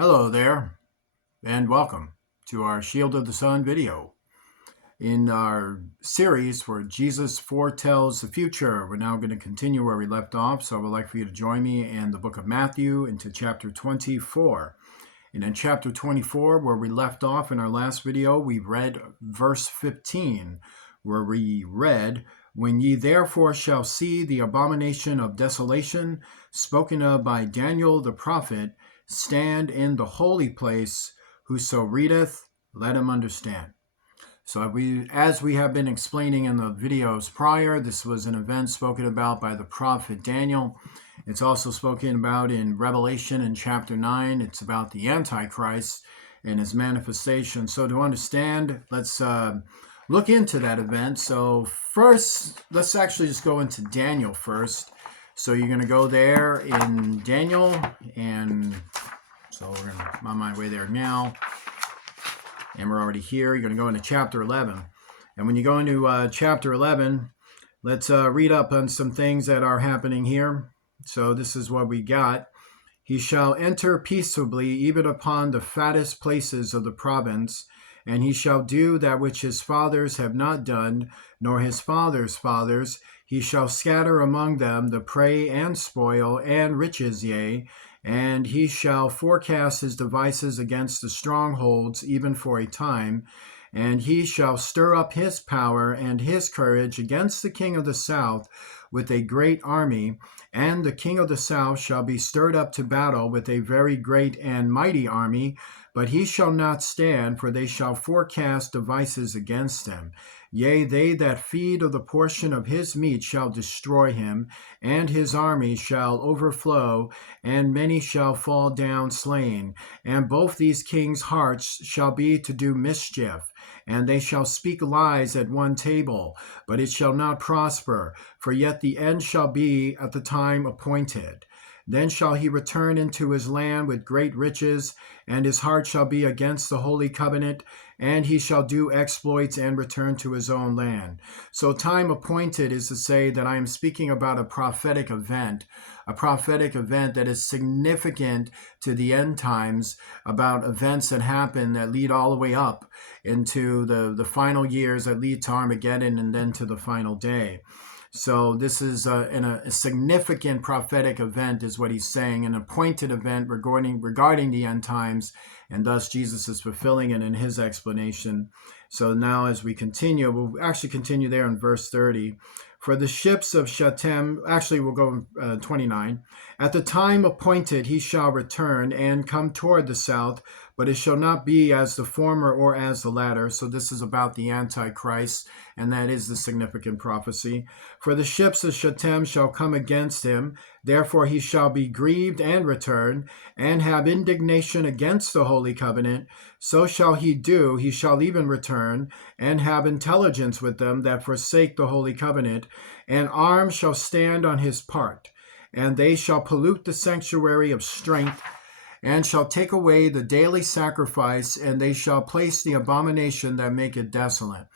Hello there, and welcome to our Shield of the Sun video. In our series where Jesus foretells the future, we're now going to continue where we left off, so I would like for you to join me in the book of Matthew into chapter 24. And in chapter 24, where we left off in our last video, we read verse 15, where we read, "When ye therefore shall see the abomination of desolation, spoken of by Daniel the prophet, stand in the holy place, whoso readeth, let him understand." So as we have been explaining in the videos prior, this was an event spoken about by the prophet Daniel. It's also spoken about in Revelation in chapter 9. It's about the Antichrist and his manifestation. So to understand, let's look into that event. So first, let's actually just go into Daniel first. So you're going to go there in Daniel, and so I'm on my way there now. And we're already here. You're going to go into chapter 11. And when you go into chapter 11, let's read up on some things that are happening here. So this is what we got. "He shall enter peaceably even upon the fattest places of the province, and he shall do that which his fathers have not done, nor his fathers' fathers. He shall scatter among them the prey and spoil and riches, yea, and he shall forecast his devices against the strongholds, even for a time. And he shall stir up his power and his courage against the king of the south with a great army. And the king of the south shall be stirred up to battle with a very great and mighty army. But he shall not stand, for they shall forecast devices against him. Yea, they that feed of the portion of his meat shall destroy him, and his army shall overflow, and many shall fall down slain. And both these kings' hearts shall be to do mischief, and they shall speak lies at one table, but it shall not prosper, for yet the end shall be at the time appointed. Then shall he return into his land with great riches, and his heart shall be against the holy covenant, and he shall do exploits and return to his own land." So time appointed is to say that I am speaking about a prophetic event that is significant to the end times, about events that happen that lead all the way up into the final years that lead to Armageddon and then to the final day. So this is a significant prophetic event, is what he's saying, an appointed event regarding the end times, and thus Jesus is fulfilling it in his explanation. So now as we continue, we'll actually continue there in verse 30. "For the ships of Shettem," actually we'll go 29, "at the time appointed he shall return and come toward the south, but it shall not be as the former or as the latter." So this is about the Antichrist, and that is the significant prophecy. "For the ships of Shettem shall come against him, therefore he shall be grieved and return, and have indignation against the holy covenant. So shall he do, he shall even return, and have intelligence with them that forsake the holy covenant, and arms shall stand on his part, and they shall pollute the sanctuary of strength, and shall take away the daily sacrifice, and they shall place the abomination that maketh desolate."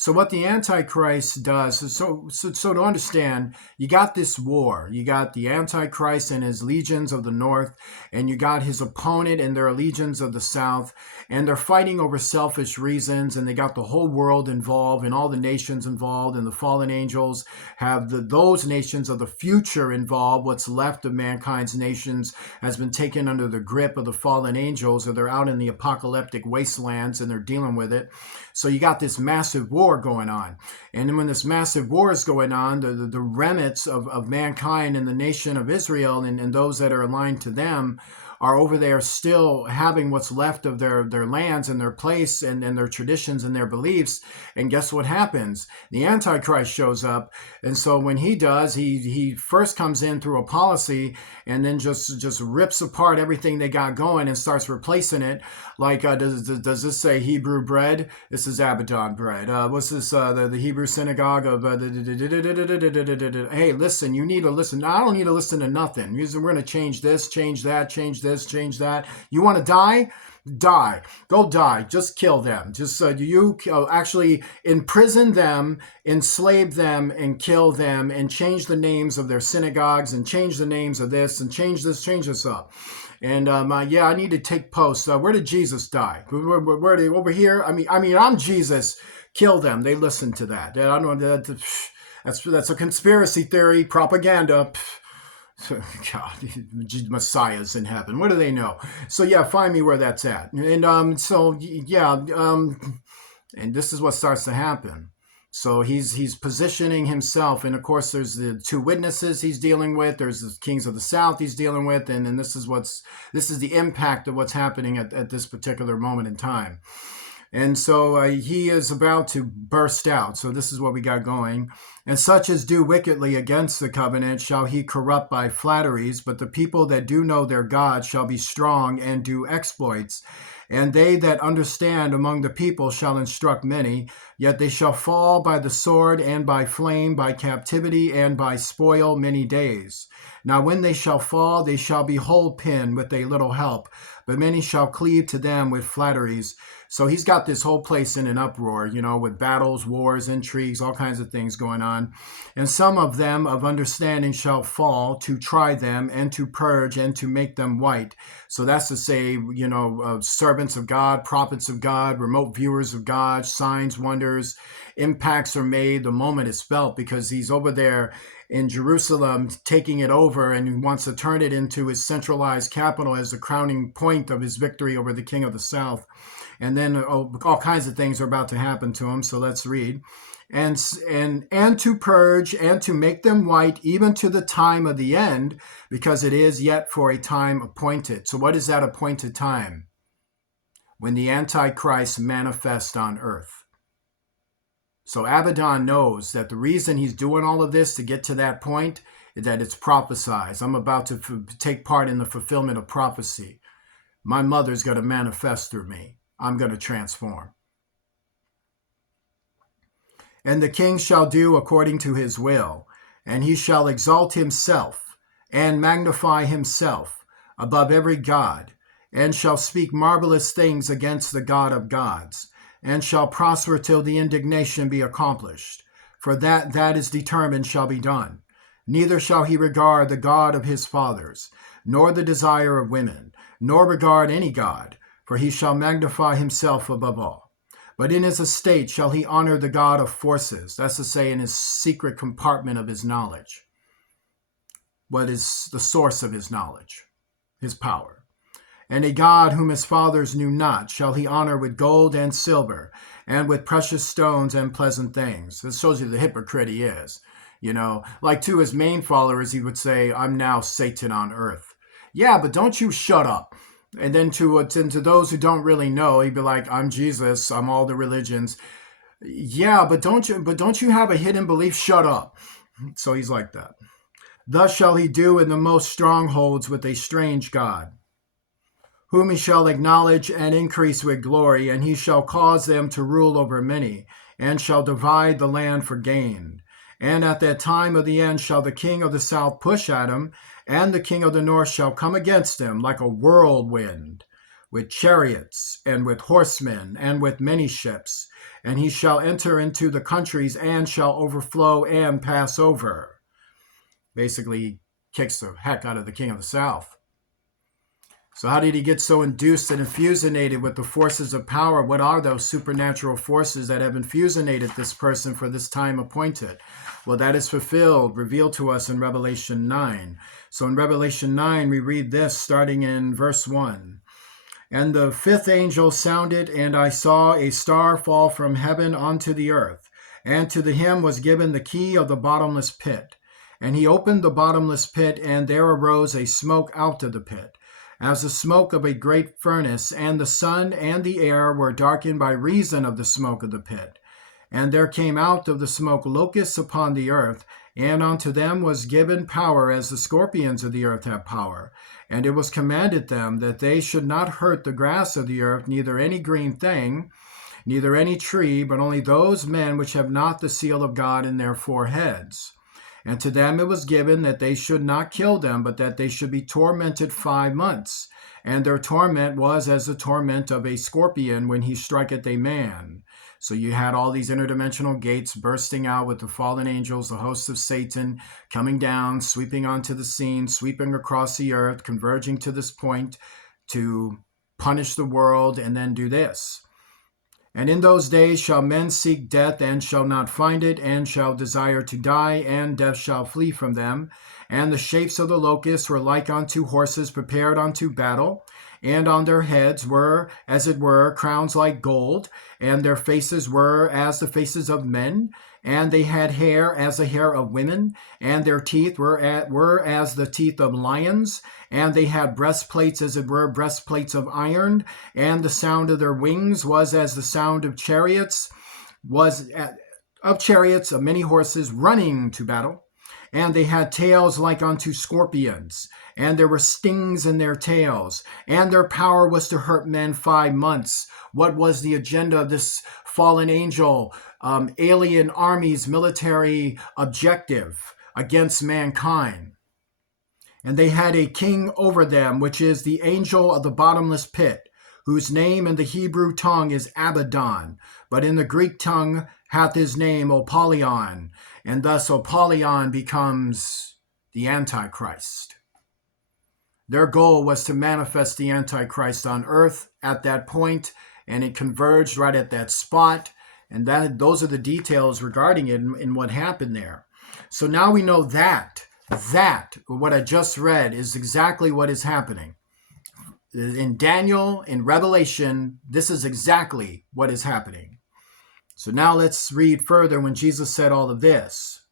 So what the Antichrist does is, so to understand, you got this war. You got the Antichrist and his legions of the north, and you got his opponent and their legions of the south, and they're fighting over selfish reasons, and they got the whole world involved and all the nations involved, and the fallen angels have those nations of the future involved. What's left of mankind's nations has been taken under the grip of the fallen angels, or they're out in the apocalyptic wastelands and they're dealing with it. So you got this massive war going on. And when this massive war is going on, the remnants of mankind and the nation of Israel and those that are aligned to them are over there still having what's left of their lands and their place and their traditions and their beliefs. And guess what happens? The Antichrist shows up. And so when he does, he first comes in through a policy and then just rips apart everything they got going and starts replacing it. Like, does this say Hebrew bread? This is Abaddon bread. What's this? The Hebrew synagogue of... Hey, listen, you need to listen. I don't need to listen to nothing. We're going to change this, change that, change this, that. You want to die? Die. Go die. Just kill them. Just you actually imprison them, enslave them, and kill them, and change the names of their synagogues, and change the names of this, and change this up. And yeah, I need to take posts. Where did Jesus die? Where are they over here? I'm Jesus. Kill them. They listen to that. I don't know. That's a conspiracy theory, propaganda. God, Messiah's in heaven. What do they know? So yeah, find me where that's at. And and this is what starts to happen. So he's positioning himself, and of course there's the two witnesses he's dealing with. There's the kings of the south he's dealing with, and this is the impact of what's happening at this particular moment in time. And so he is about to burst out. So this is what we got going. And such as do wickedly against the covenant shall he corrupt by flatteries, but the people that do know their God shall be strong and do exploits. And they that understand among the people shall instruct many, yet they shall fall by the sword and by flame, by captivity and by spoil many days. Now when they shall fall, they shall be hold pinned with a little help, but many shall cleave to them with flatteries. So he's got this whole place in an uproar, with battles, wars, intrigues, all kinds of things going on. And some of them of understanding shall fall to try them and to purge and to make them white. So that's to say, servants of God, prophets of God, remote viewers of God, signs, wonders, impacts are made. The moment is felt because he's over there in Jerusalem taking it over and wants to turn it into his centralized capital as the crowning point of his victory over the king of the south. And then all kinds of things are about to happen to him. So let's read. And to purge and to make them white, even to the time of the end, because it is yet for a time appointed. So what is that appointed time? When the Antichrist manifests on earth. So Abaddon knows that the reason he's doing all of this to get to that point is that it's prophesied. I'm about to take part in the fulfillment of prophecy. My mother's going to manifest through me. I'm going to transform. And the king shall do according to his will, and he shall exalt himself and magnify himself above every god, and shall speak marvelous things against the God of gods, and shall prosper till the indignation be accomplished. For that is determined shall be done. Neither shall he regard the God of his fathers, nor the desire of women, nor regard any god, for he shall magnify himself above all. But in his estate shall he honor the God of forces, that's to say, in his secret compartment of his knowledge. What is the source of his knowledge? His power. And a God whom his fathers knew not shall he honor with gold and silver, and with precious stones and pleasant things. This shows you the hypocrite he is. Like to his main followers, he would say, I'm now Satan on earth. Yeah, but don't you shut up. And then to those who don't really know, he'd be like, I'm Jesus, I'm all the religions. Yeah, but don't you have a hidden belief? Shut up. So he's like that. Thus shall he do in the most strongholds with a strange God, whom he shall acknowledge and increase with glory, and he shall cause them to rule over many, and shall divide the land for gain. And at that time of the end shall the king of the south push at him, and the king of the north shall come against him like a whirlwind, with chariots, and with horsemen, and with many ships. And he shall enter into the countries, and shall overflow and pass over. Basically, he kicks the heck out of the king of the south. So how did he get so induced and infusionated with the forces of power? What are those supernatural forces that have infusionated this person for this time appointed? Well, that is fulfilled, revealed to us in Revelation 9. So in Revelation 9, we read this starting in verse 1. And the fifth angel sounded, and I saw a star fall from heaven unto the earth, and to him was given the key of the bottomless pit. And he opened the bottomless pit, and there arose a smoke out of the pit, as the smoke of a great furnace, and the sun and the air were darkened by reason of the smoke of the pit. And there came out of the smoke locusts upon the earth, and unto them was given power as the scorpions of the earth have power. And it was commanded them that they should not hurt the grass of the earth, neither any green thing, neither any tree, but only those men which have not the seal of God in their foreheads. And to them it was given that they should not kill them, but that they should be tormented 5 months. And their torment was as the torment of a scorpion when he striketh a man. So you had all these interdimensional gates bursting out with the fallen angels, the hosts of Satan coming down, sweeping onto the scene, sweeping across the earth, converging to this point to punish the world and then do this. And in those days shall men seek death, and shall not find it, and shall desire to die, and death shall flee from them. And the shapes of the locusts were like unto horses prepared unto battle, and on their heads were, as it were, crowns like gold, and their faces were as the faces of men, and they had hair as the hair of women, and their teeth were as the teeth of lions, and they had breastplates as it were breastplates of iron, and the sound of their wings was as the sound of chariots, of many horses running to battle. And they had tails like unto scorpions, and there were stings in their tails, and their power was to hurt men 5 months. What was the agenda of this fallen angel, alien army's military objective against mankind? And they had a king over them, which is the angel of the bottomless pit, whose name in the Hebrew tongue is Abaddon, but in the Greek tongue hath his name Apollyon, and thus Apollyon becomes the Antichrist. Their goal was to manifest the Antichrist on earth at that point, and it converged right at that spot, and those are the details regarding it and what happened there. So now we know that what I just read is exactly what is happening. In Daniel, in Revelation, this is exactly what is happening. So now let's read further when Jesus said all of this.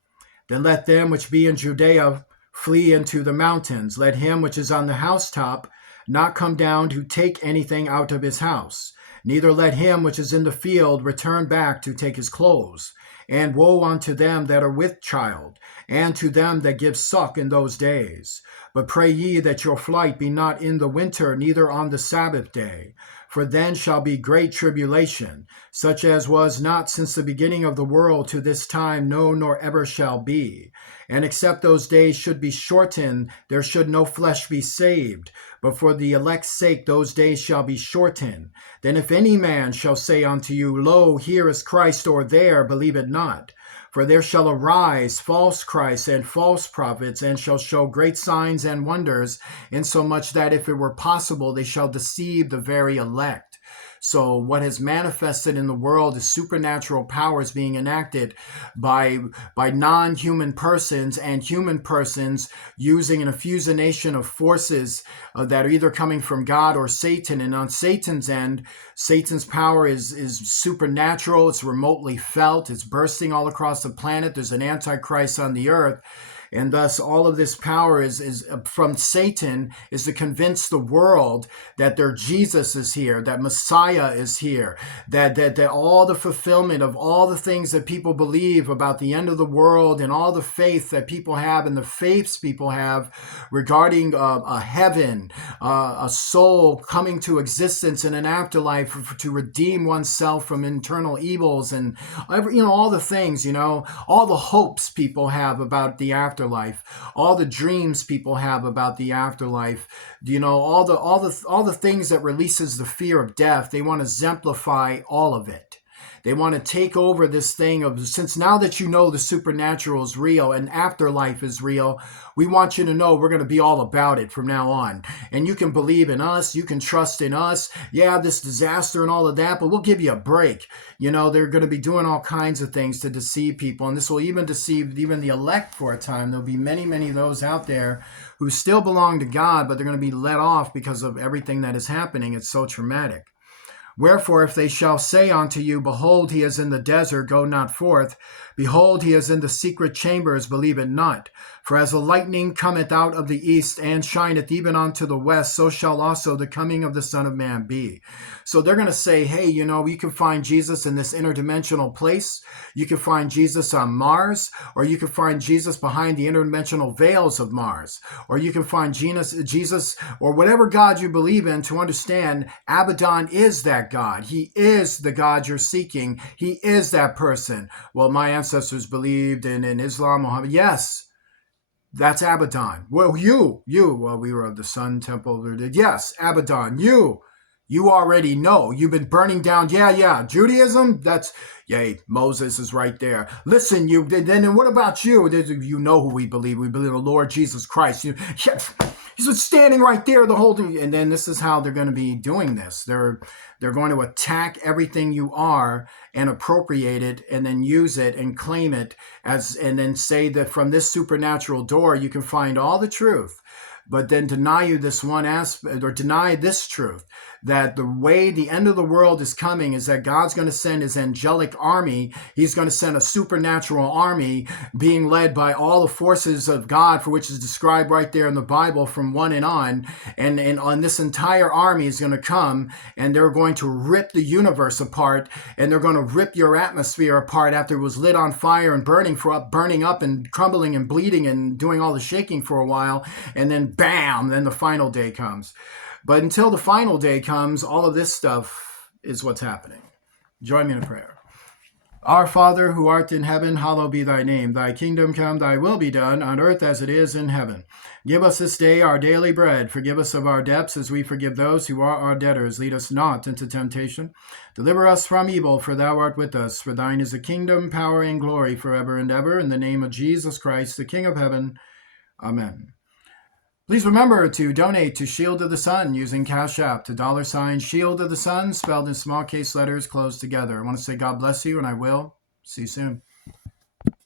Then let them which be in Judea flee into the mountains. Let him which is on the housetop not come down to take anything out of his house. Neither let him which is in the field return back to take his clothes. And woe unto them that are with child, and to them that give suck in those days. But pray ye that your flight be not in the winter, neither on the Sabbath day. For then shall be great tribulation, such as was not since the beginning of the world to this time, no, nor ever shall be. And except those days should be shortened, there should no flesh be saved. But for the elect's sake those days shall be shortened. Then if any man shall say unto you, Lo, here is Christ, or there, believe it not. For there shall arise false Christs and false prophets, and shall show great signs and wonders, insomuch that if it were possible, they shall deceive the very elect. So what has manifested in the world is supernatural powers being enacted by non-human persons and human persons using an fusionation of forces that are either coming from God or Satan. And on Satan's end, Satan's power is supernatural. It's remotely felt. It's bursting all across the planet. There's an antichrist on the earth. And thus all of this power is from Satan, is to convince the world that their Jesus is here, that Messiah is here, that all the fulfillment of all the things that people believe about the end of the world and all the faith that people have and the faiths people have regarding a heaven, a soul coming to existence in an afterlife to redeem oneself from internal evils, and all the things, all the hopes people have about the afterlife, all the dreams people have about the afterlife, all the things that releases the fear of death. They want to exemplify all of it. They want to take over this thing of, since now that you know the supernatural is real and afterlife is real, we want you to know we're going to be all about it from now on. And you can believe in us. You can trust in us. Yeah, this disaster and all of that, but we'll give you a break. They're going to be doing all kinds of things to deceive people. And this will even deceive even the elect for a time. There'll be many, many of those out there who still belong to God, but they're going to be let off because of everything that is happening. It's so traumatic. Wherefore, if they shall say unto you, Behold, he is in the desert, go not forth. Behold, he is in the secret chambers, believe it not. For as the lightning cometh out of the east and shineth even unto the west, so shall also the coming of the Son of Man be. So they're going to say, hey, you can find Jesus in this interdimensional place. You can find Jesus on Mars, or you can find Jesus behind the interdimensional veils of Mars, or you can find Jesus, or whatever God you believe in, to understand Abaddon is that God. He is the God you're seeking. He is that person. Well, my ancestors believed in Islam, Muhammad. Yes. That's Abaddon. Well, well, we were of the Sun Temple. Yes, Abaddon, you. You already know. You've been burning down. Yeah. Judaism, that's, yay, Moses is right there. Listen, you, then what about you? You know who we believe. We believe in the Lord Jesus Christ. Yeah, he's standing right there the whole thing. And then this is how they're going to be doing this. They're going to attack everything you are and appropriate it and then use it and claim it as, and then say that from this supernatural door you can find all the truth, but then deny you this one aspect, or deny this truth, that the way the end of the world is coming is that God's going to send his angelic army. He's going to send a supernatural army being led by all the forces of God, for which is described right there in the Bible from 1 and on. And on this entire army is going to come, and they're going to rip the universe apart, and they're going to rip your atmosphere apart after it was lit on fire and burning up and crumbling and bleeding and doing all the shaking for a while. And then bam, then the final day comes. But until the final day comes, all of this stuff is what's happening. Join me in a prayer. Our Father, who art in heaven, hallowed be thy name. Thy kingdom come, thy will be done, on earth as it is in heaven. Give us this day our daily bread. Forgive us of our debts as we forgive those who are our debtors. Lead us not into temptation. Deliver us from evil, for thou art with us. For thine is the kingdom, power, and glory forever and ever. In the name of Jesus Christ, the King of heaven. Amen. Please remember to donate to Shield of the Sun using Cash App to $ Shield of the Sun, spelled in small case letters closed together. I want to say God bless you, and I will. See you soon.